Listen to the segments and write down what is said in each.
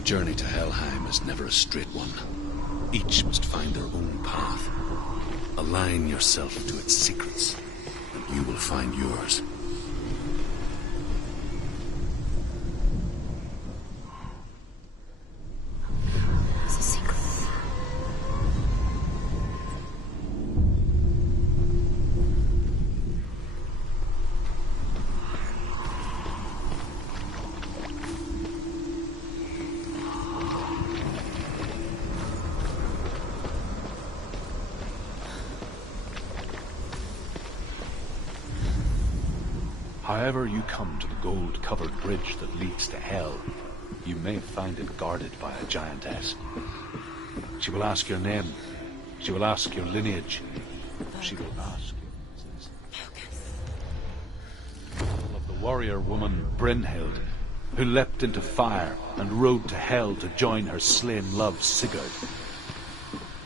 The journey to Helheim is never a straight one. Each must find their own path. Align yourself to its secrets, and you will find yours. It's a secret. However you come to the gold-covered bridge that leads to Hell, you may find it guarded by a giantess. She will ask your name. She will ask your lineage. She will ask of the warrior woman Brynhild, who leapt into fire and rode to Hell to join her slain love Sigurd,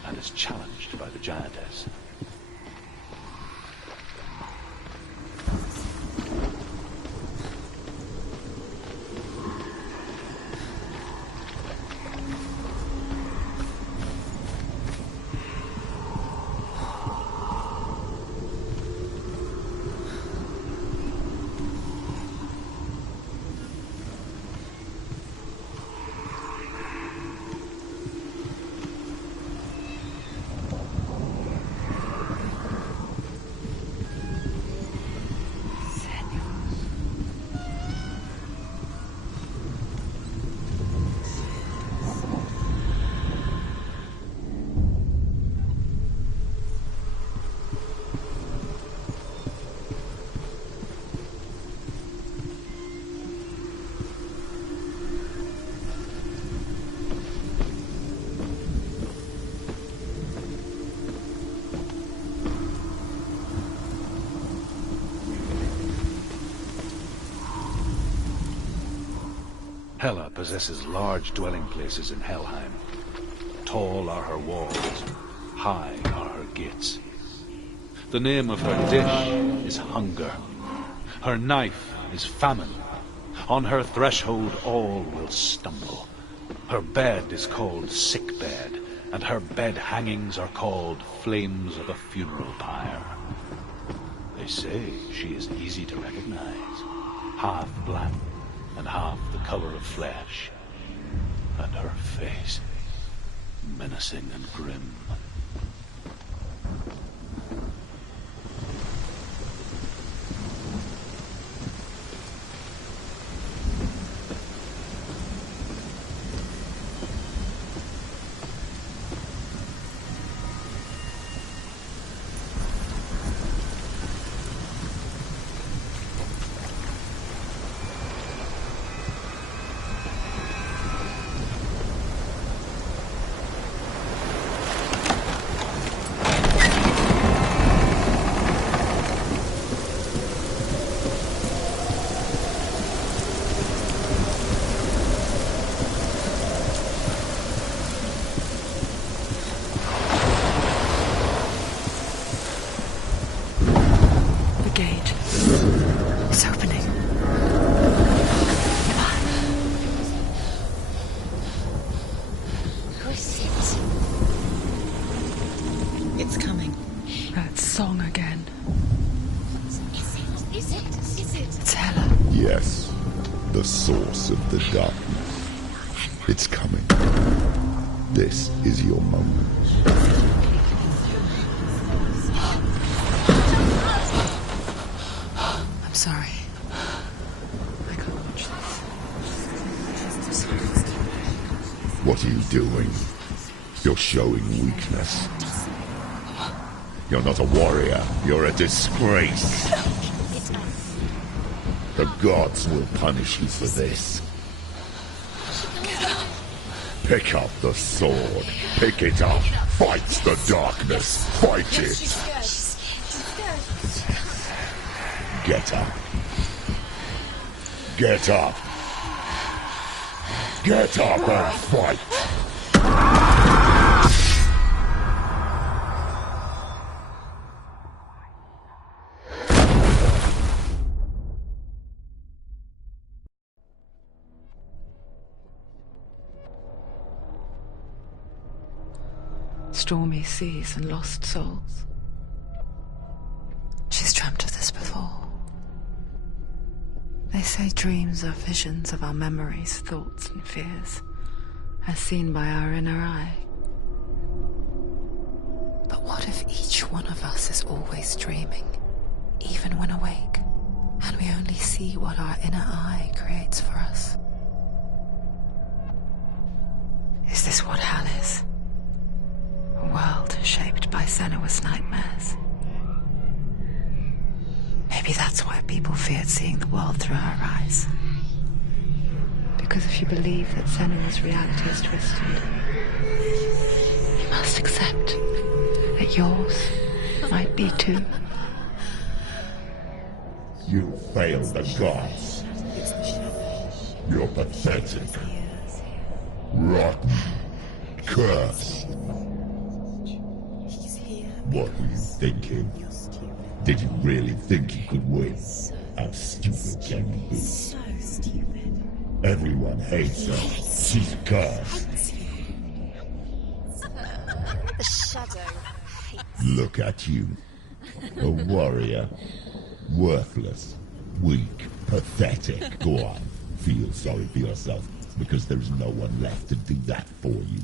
and is challenged by the giantess. Hela possesses large dwelling places in Helheim. Tall are her walls, high are her gates. The name of her dish is hunger. Her knife is famine. On her threshold all will stumble. Her bed is called sick bed, and her bed hangings are called flames of a funeral pyre. They say she is easy to recognize, half black and half the color of flesh, and her face menacing and grim. Source of the darkness. It's coming. This is your moment. I'm sorry. I can't watch this. What are you doing? You're showing weakness. You're not a warrior. You're a disgrace. The gods will punish you for this. Pick up the sword. Pick it up. Fight the darkness. Fight it. Get up. Get up. Get up and fight. stormy seas and lost souls. She's dreamt of this before. They say dreams are visions of our memories, thoughts and fears, as seen by our inner eye. But what if each one of us is always dreaming, even when awake, and we only see what our inner eye creates for us? Is this what hell is? A world shaped by Senua'S nightmares. Maybe that's why people feared seeing the world through her eyes. Because if you believe that Senua'S reality is twisted, you must accept that yours might be too. You failed the gods. You're pathetic. Rotten. Cursed. What were you thinking? Did you really think you could win? How stupid can you be? So stupid. Everyone hates her. She's cursed. The shadow hates. Look at you. A warrior. Worthless. Weak. Pathetic. Go on. Feel sorry for yourself, because there's no one left to do that for you.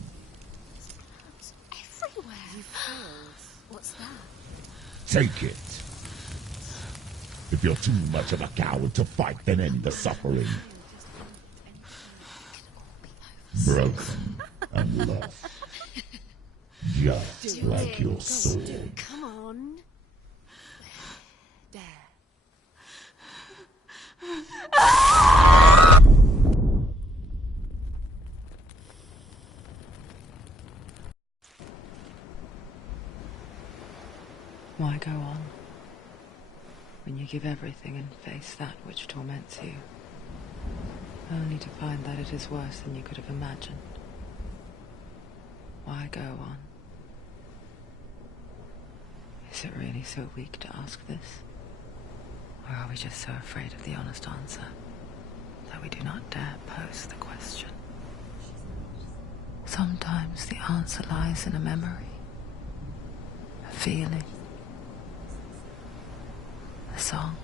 Everywhere. You failed. What's that? Take it. If you're too much of a coward to fight, then end the suffering. Broken and lost. Just like your soul. Come on. There. Why go on when you give everything and face that which torments you, only to find that it is worse than you could have imagined? Why go on? Is it really so weak to ask this? Or are we just so afraid of the honest answer that we do not dare pose the question? Sometimes the answer lies in a memory, a feeling, a song.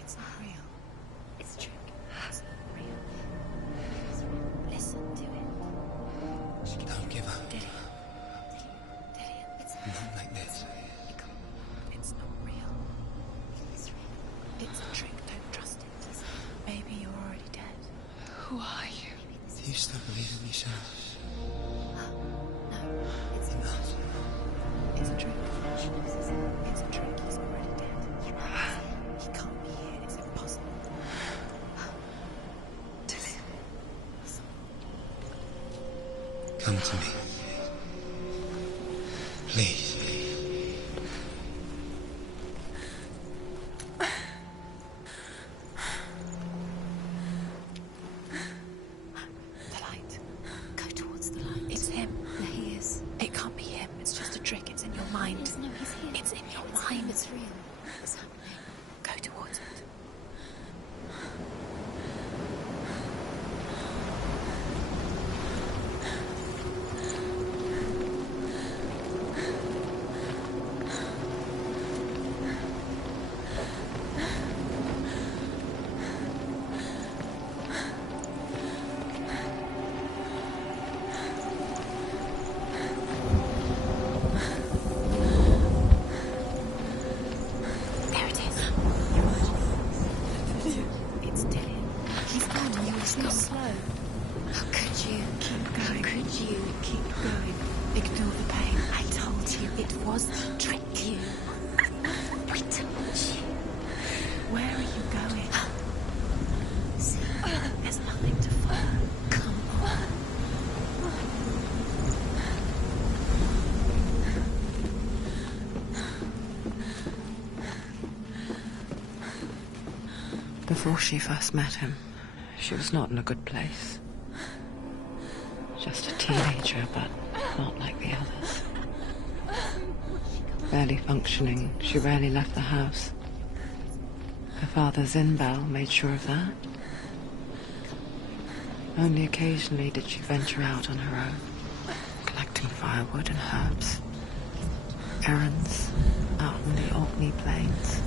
It's not real. It's a trick. It's not real. It's real. Listen to it. Don't give up. Did it? It's Not like this. It's not real. It's real. It's a trick. Don't trust it. Maybe you're already dead. Who are you? Do you still believe in yourself? No, it's Enough. It's a trick. It's a trick. He's already dead. He can't be here. It's impossible. Come to me. Please. The light. Go towards the light. It's him. There he is. It can't be him. It's just a trick. It's in your mind. No, he's here. It's in your mind. It's real. It's happening. Go towards it. There it is. It's Dylan. He's gone. You were so slow. How could you? Keep going. How could you? Keep going. Ignore the pain. I told you it was to trick you. I told you. Where are you going? See, there's nothing to follow. Come on. Before she first met him, she was not in a good place. Just a teenager, but not like the others. Barely functioning, she rarely left the house. Her father, Zinbal, made sure of that. Only occasionally did she venture out on her own, collecting firewood and herbs. Errands out in the Orkney plains.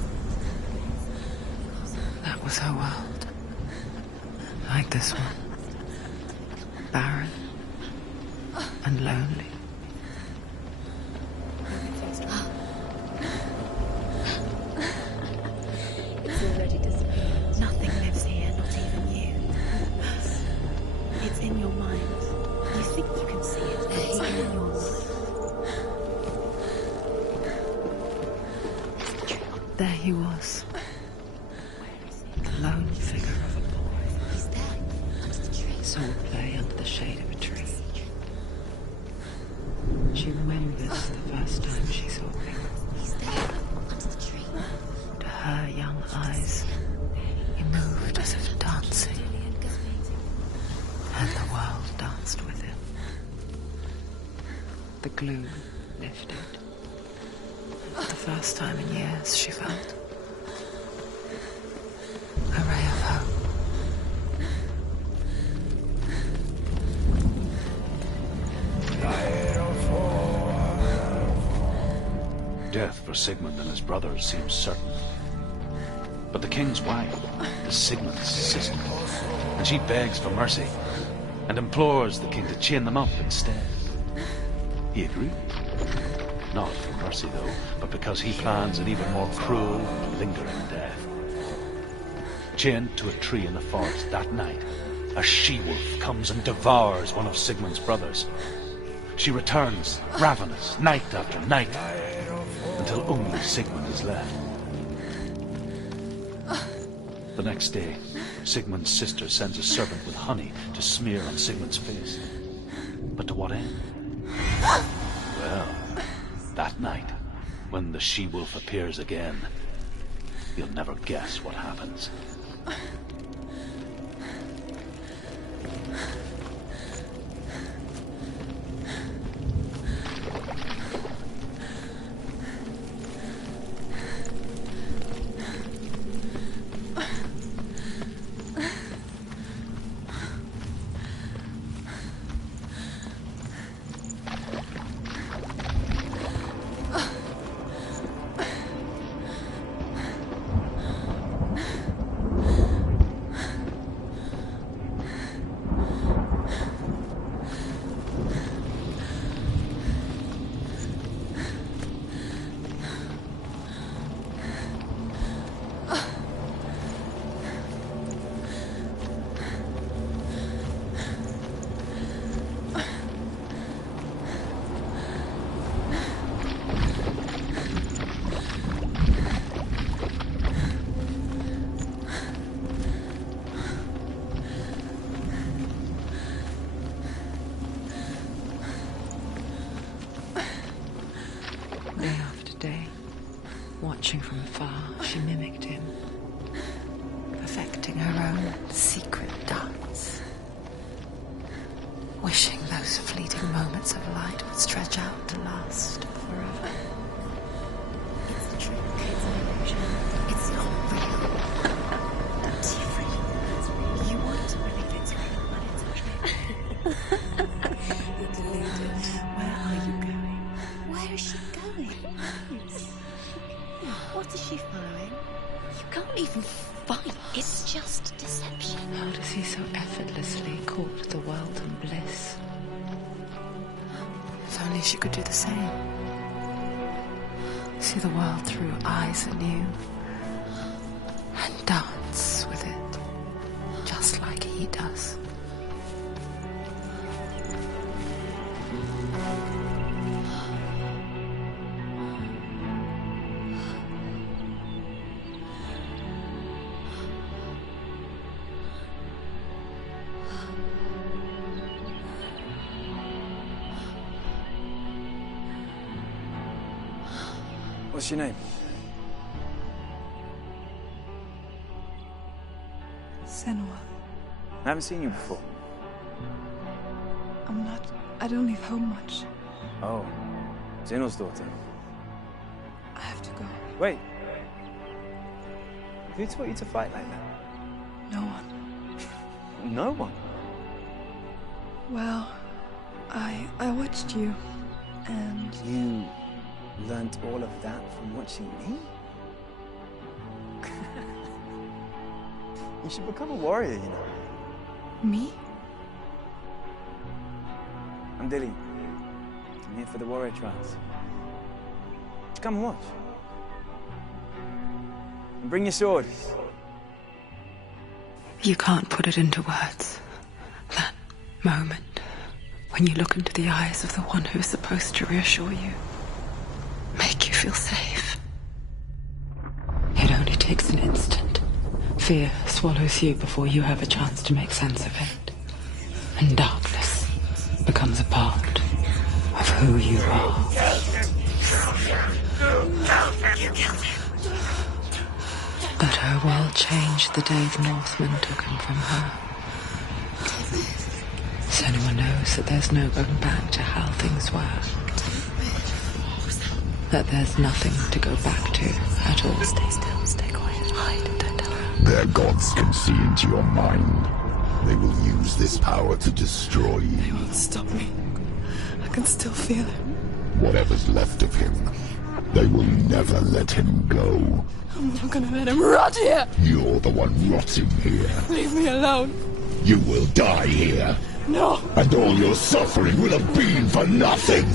That was her world. Like this one. Barren and lonely. It's already disappeared. Nothing lives here, not even you. It's in your mind. You think you can see it, but it's in your mind. There he was. The lone figure of a boy. He's there, under the tree. Sword play under the shade of a tree. She remembers the first time she saw him. He's there, under the tree. To her young eyes, he moved as if dancing, and the world danced with him. The gloom lifted. For the first time in years, she felt a ray of hope. Death for Sigmund and his brothers seems certain. But the king's wife is Sigmund's sister, and she begs for mercy and implores the king to chain them up instead. He agreed. Not for mercy, though, but because he plans an even more cruel, lingering death. Chained to a tree in the forest that night, a she-wolf comes and devours one of Sigmund's brothers. She returns, ravenous, night after night, until only Sigmund is left. The next day, Sigmund's sister sends a servant with honey to smear on Sigmund's face. But to what end? Well, that night, when the she-wolf appears again, you'll never guess what happens. Watching from afar, she mimicked him, perfecting her own secret dance, wishing those fleeting moments of light would stretch out to last forever. It's a trick. It's an illusion. It's not real. Don't you freak? You want to believe it's real, but it's a trick. You're deluded. Where are you going? Where is she going? What is she following? You can't even fight. It's just deception. How does he so effortlessly court the world and bliss? If only she could do the same. See the world through eyes anew and dance with it, just like he does. What's your name? Senua. I haven't seen you before. I don't leave home much. Oh, Zeno's daughter. I have to go. Wait. Who taught you to fight like that? No one. No one? Well, I watched you, and You learnt all of that from watching me? You should become a warrior, you know. me? I'm Dilly. I'm here for the warrior trials. Come and watch. And bring your sword. You can't put it into words. That moment when you look into the eyes of the one who is supposed to reassure you, make you feel safe. It only takes an instant. Fear swallows you before you have a chance to make sense of it. And darkness becomes a part of who you are. You killed him. But her world changed the day the Northmen took him from her. Senua knows that there's no going back to how things were. That there's nothing to go back to at all. Stay still, stay quiet, hide, don't tell her. Their gods can see into your mind. They will use this power to destroy They you. won't stop me. I can still feel him. Whatever's left of him, they will never let him go. I'm not gonna let him rot here! You're the one rotting here. Leave me alone! You will die here. No! And all your suffering will have been for nothing.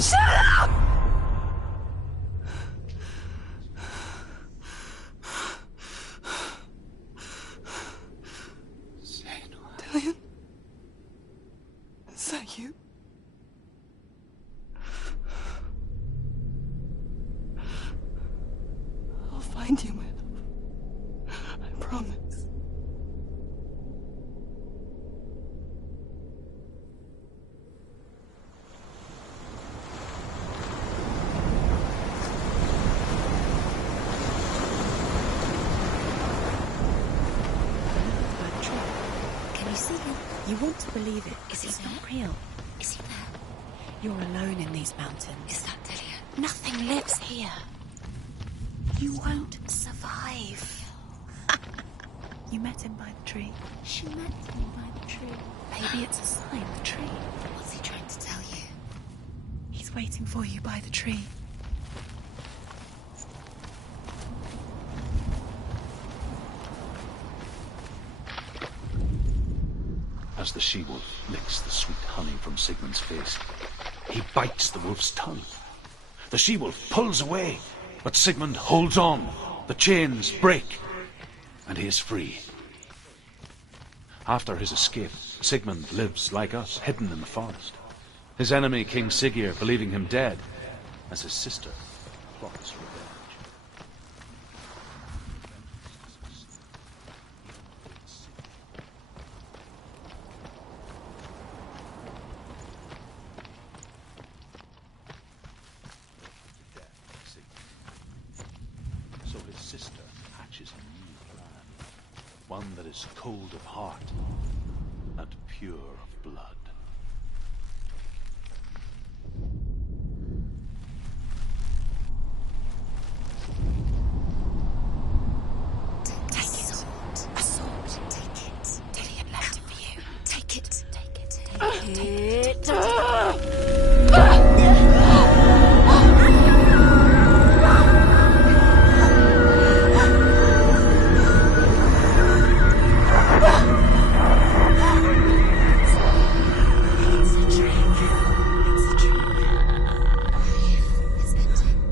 Dillian? Is that you? I'll find you, my love. I promise. Can you see him? You want to believe it. Is he not real? Is he there? You're alone in these mountains. Is that Dillian? Nothing lives here. You won't survive. You met him by the tree. She met him by the tree. Maybe it's a sign, the tree. What's he trying to tell you? He's waiting for you by the tree. As the she-wolf licks the sweet honey from Sigmund's face, he bites the wolf's tongue. The she-wolf pulls away, but Sigmund holds on. The chains break, and he is free. After his escape, Sigmund lives like us, hidden in the forest. His enemy, King Siggeir, believing him dead, as his sister plots revenge. So his sister hatches a new plan, one that is cold of heart and pure of blood. Take it. A sword. Take it. Dillian left it for you. Take it. Take it. Take it.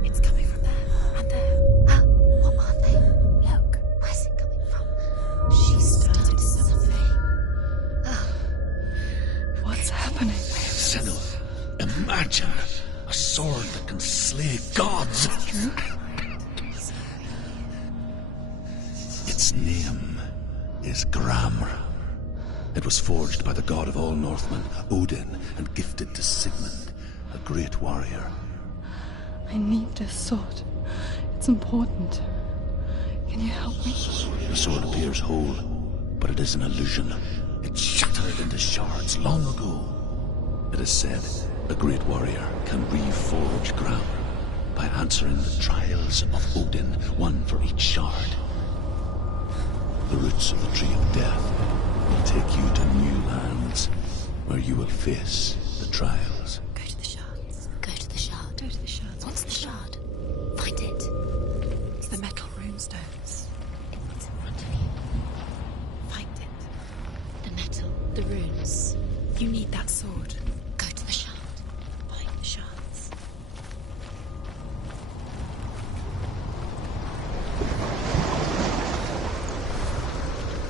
It's coming from there and there. What are they? Look, where's it coming from? She started something. What's happening? Senua, imagine a sword that can slay gods. Its name is Gramr. It was forged by the god of all Northmen, Odin, and gifted to Sigmund, a great warrior. I need this sword. It's important. Can you help me? The sword appears whole, but it is an illusion. It shattered into shards long ago. It is said a great warrior can reforge Gramr by answering the trials of Odin, one for each shard. The roots of the Tree of Death will take you to new lands, where you will face the trials. Go to the shards. Go to the shard. Go to the shards. What's the shard? Find it. It's the metal runestones. It's in front of you. Find it. The metal. The runes. You need that sword. Go to the shard. Find the shards.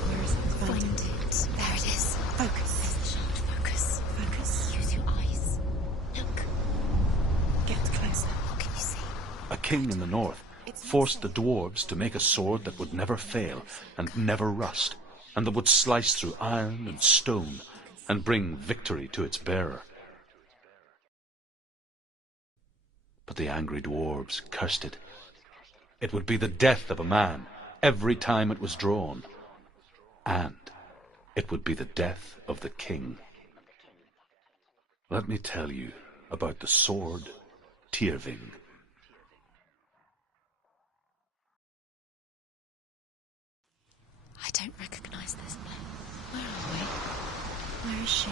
Where is it? Find it. There it is. Focus. There's the shard. Focus. Focus. Use your eyes. Look. Get closer. What can you see? A king in the north forced the dwarves to make a sword that would never fail and never rust, and that would slice through iron and stone and bring victory to its bearer. But the angry dwarves cursed it. It would be the death of a man every time it was drawn, and it would be the death of the king. Let me tell you about the sword Tyrving. I don't recognize this place. Where are we? Where is she?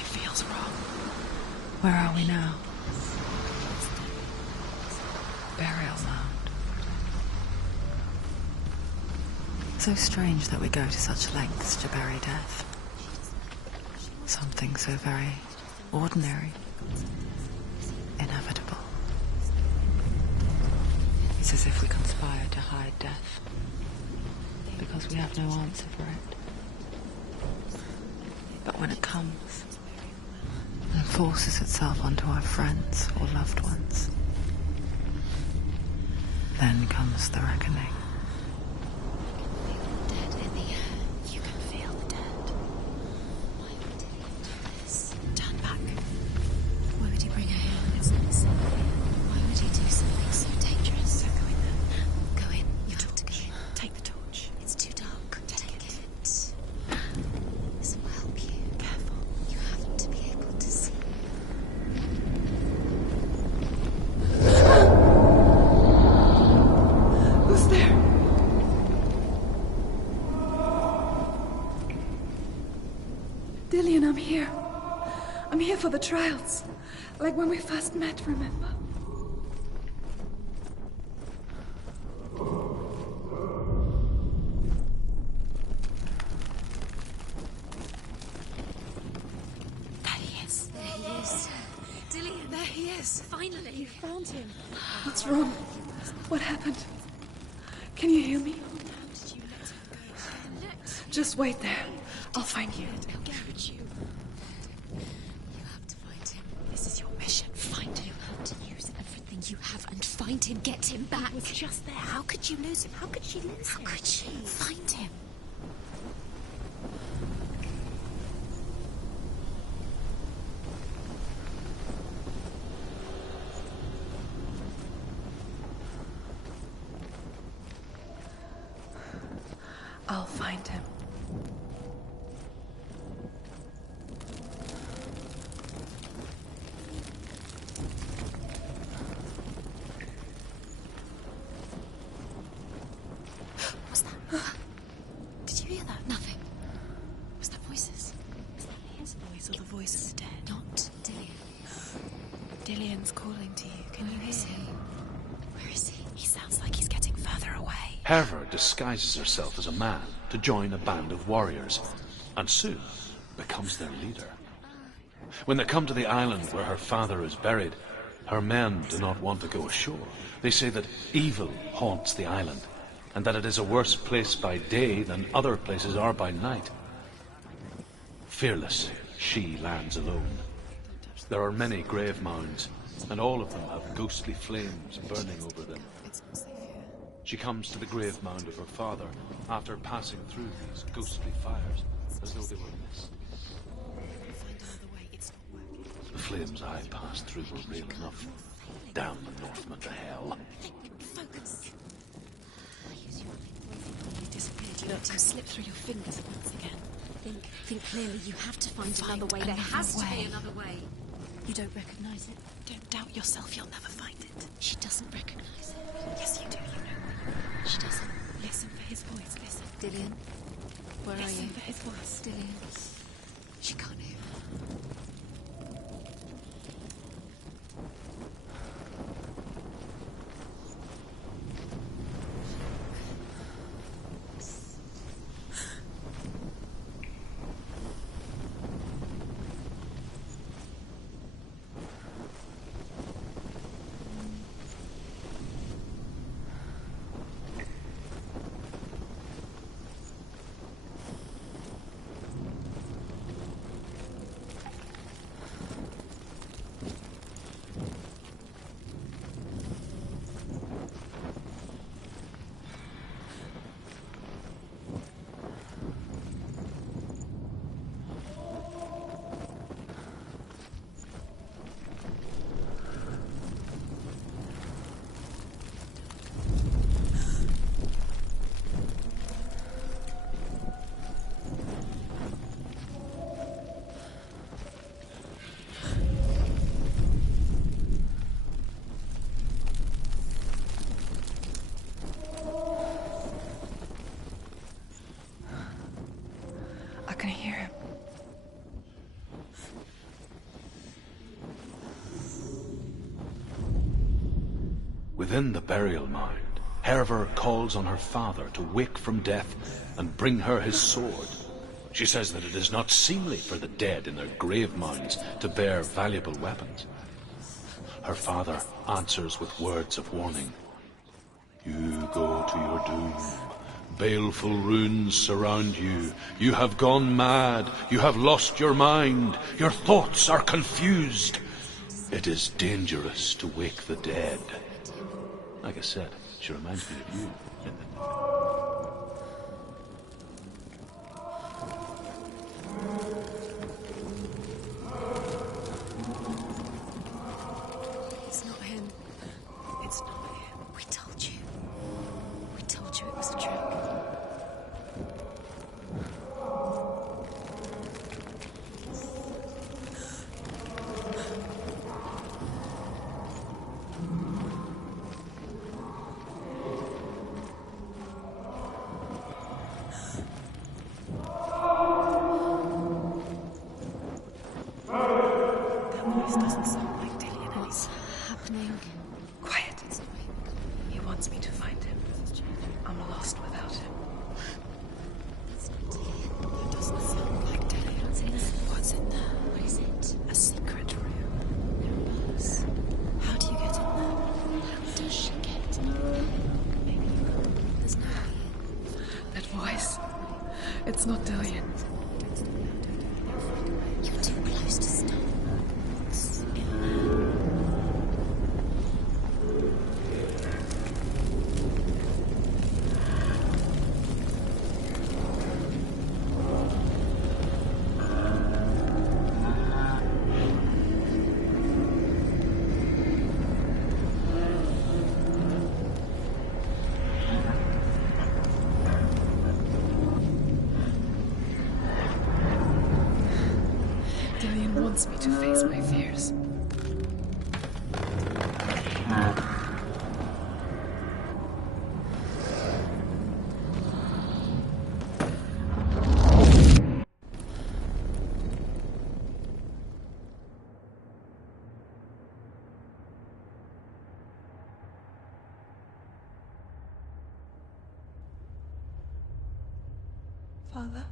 It feels wrong. Where are we now? Burial mound. So strange that we go to such lengths to bury death. Something so very ordinary, inevitable. It's as if we conspire to hide death, because we have no answer for it. But when it comes, and forces itself onto our friends or loved ones, then comes the reckoning. Dead in the air. You can feel the dead. Why would he do this? Turn back. Why would he bring her here when it's not safe? Why would he do something so dangerous? Don't go in there. Go in. You have to go in. Take the torch. It's too dark. Take it. This will help you. Careful. You have to be able to see. Who's there? Dillian, I'm here. I'm here for the trials. Like when we first met, remember? There he is. There he is. Dillian. There he is. Finally. You found him. What's wrong? What happened? Can you hear me? How did you let him go? Just wait there. I'll find you. He'll get you. You have to find him. This is your mission. Find him. You have to use everything you have and find him. Get him back. He was just there. How could you lose him? How could she lose How him? could she? Find him. I'll find him. What's that? Did you hear that? Nothing. Was that voices? Was that his voice or the voice of the dead? Not Dillian. Dillian's calling to you. Can you Where is hear he? him? Where is he? He sounds like he's getting further away. Herva disguises herself as a man to join a band of warriors, and soon becomes their leader. When they come to the island where her father is buried, her men do not want to go ashore. They say that evil haunts the island, and that it is a worse place by day than other places are by night. Fearless, she lands alone. There are many grave mounds, and all of them have ghostly flames burning over them. It's not safe here. She comes to the grave mound of her father after passing through these ghostly fires as though they were mist. Find another way. It's not working. The flames I passed through were real enough. Damn the Northmen to hell. Focus. Use your You disappeared. You let him slip through your fingers once again. think clearly. You have to find another way. There another has to way. be another way. You don't recognize it? Don't doubt yourself. You'll never find it. She doesn't recognize it. Yes, you do. You know. She doesn't. Listen for his voice. Listen. Dillian, where are Listen you? for his voice. Dillian. She can't hear Within the burial mound, Hervor calls on her father to wake from death and bring her his sword. She says that it is not seemly for the dead in their grave mounds to bear valuable weapons. Her father answers with words of warning. You go to your doom. Baleful runes surround you. You have gone mad. You have lost your mind. Your thoughts are confused. It is dangerous to wake the dead. Like I said, she reminds me of you. It's not him. It's not him. We told you. We told you it was a trick. Doesn't sound like Dillian. What's happening? Quiet. He wants me to find him. I'm lost without him. It's not Dillian. That doesn't sound like Dillian. What's in there? What is it? A secret room. There are bars. How do you get in there? How does she get in? Maybe there's no way in. That voice. It's not Dillian. You're too close to stop. Dillian wants me to face my fears. Father?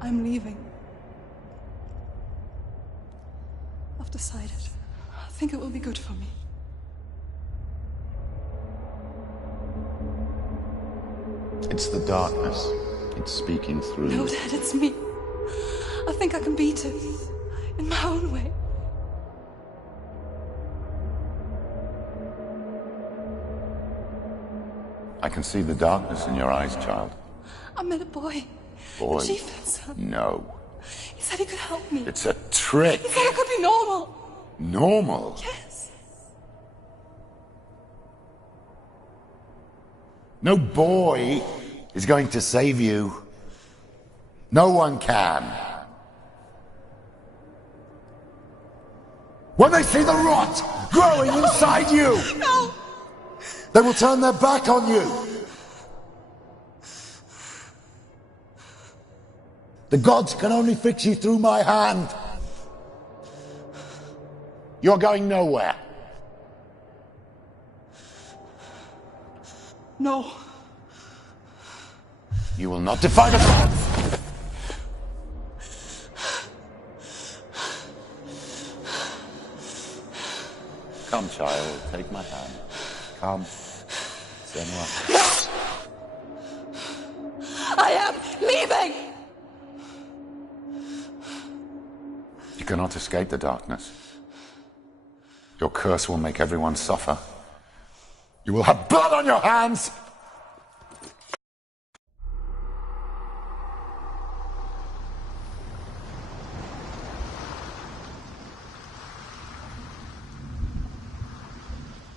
I'm leaving. I've decided. I think it will be good for me. It's the darkness. It's speaking through No, you. Dad, it's me. I think I can beat it. In my own way. I can see the darkness in your eyes, child. I met a boy. Boy. The chieftain's son. No. He said he could help me. It's a trick. He said I could be normal. Normal? Yes. No boy is going to save you. No one can. When they see the rot growing inside you, No! they will turn their back on you. The gods can only fix you through my hand. You're going nowhere. No. You will not defy the gods. Come, child, take my hand. Come. Senua. I am leaving! You cannot escape the darkness. Your curse will make everyone suffer. You will have blood on your hands!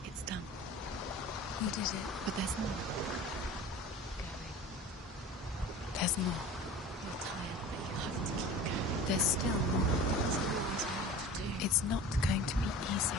It's done. You did it, but there's more. Going. There's more. You're tired, but you have to keep going. There's still more. There's always more to do. It's not going to be easy.